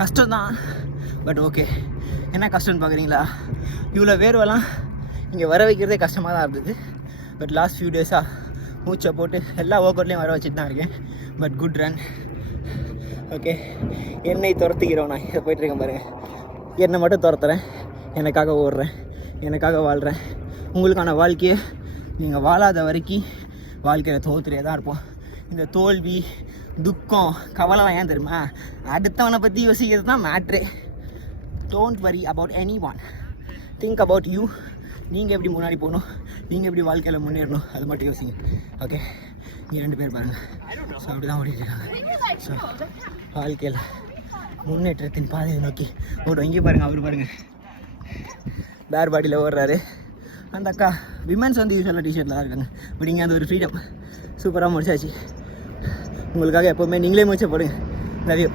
கஷ்டம் தான், but okay. என்ன கஷ்டம்னு பார்க்குறீங்களா? இவ்வளோ வேர்வெல்லாம் இங்கே வர வைக்கிறதே கஷ்டமாக தான் இருந்தது. பட் லாஸ்ட் ஃபியூ டேஸாக மூச்சை போட்டு எல்லா ஒர்க் அவுட்லேயும் வர வச்சுட்டு தான் இருக்கேன். But good run. ஓகே, என்னை துரத்துக்கிறோம். நான் இதை போய்ட்டுருக்கேன் பாருங்கள். என்னை மட்டும் துரத்துறேன், எனக்காக ஓடுறேன், எனக்காக வாழ்கிறேன். உங்களுக்கான வாழ்க்கையை நீங்கள் வாழாத வரைக்கும் வாழ்க்கையில் தோத்துறே தான் இருப்போம். இந்த தோல்வி, துக்கம், கவலைலாம் ஏன் தெரியுமா? அடுத்தவனை பற்றி யோசிக்கிறது தான் matter. Don't worry about any one, think about you. நீங்கள் எப்படி முன்னாடி போகணும், நீங்கள் எப்படி வாழ்க்கையில் முன்னேறணும், அது மட்டும் யோசிங்க. ஓகே, இங்கே 2 பேர் பாருங்கள். ஸோ அப்படி தான் ஓடிட்டுருக்காங்க. ஸோ வாழ்க்கையில் முன்னேற்றத்தின் பாதையை நோக்கி ஓடும். இங்கே பாருங்கள், அவர் பாருங்கள் பேர் பாடியில் ஓடுறாரு. அந்த அக்கா விமென்ஸ் வந்து யூஸ்வலாக டிஷர்ட்டில் தான் இருக்காங்க. பட் இங்கே அந்த ஒரு ஃப்ரீடம் சூப்பராக முடிச்சாச்சு. உங்களுக்காக எப்போவுமே நீங்களே முடிச்ச போடுங்க. Love you.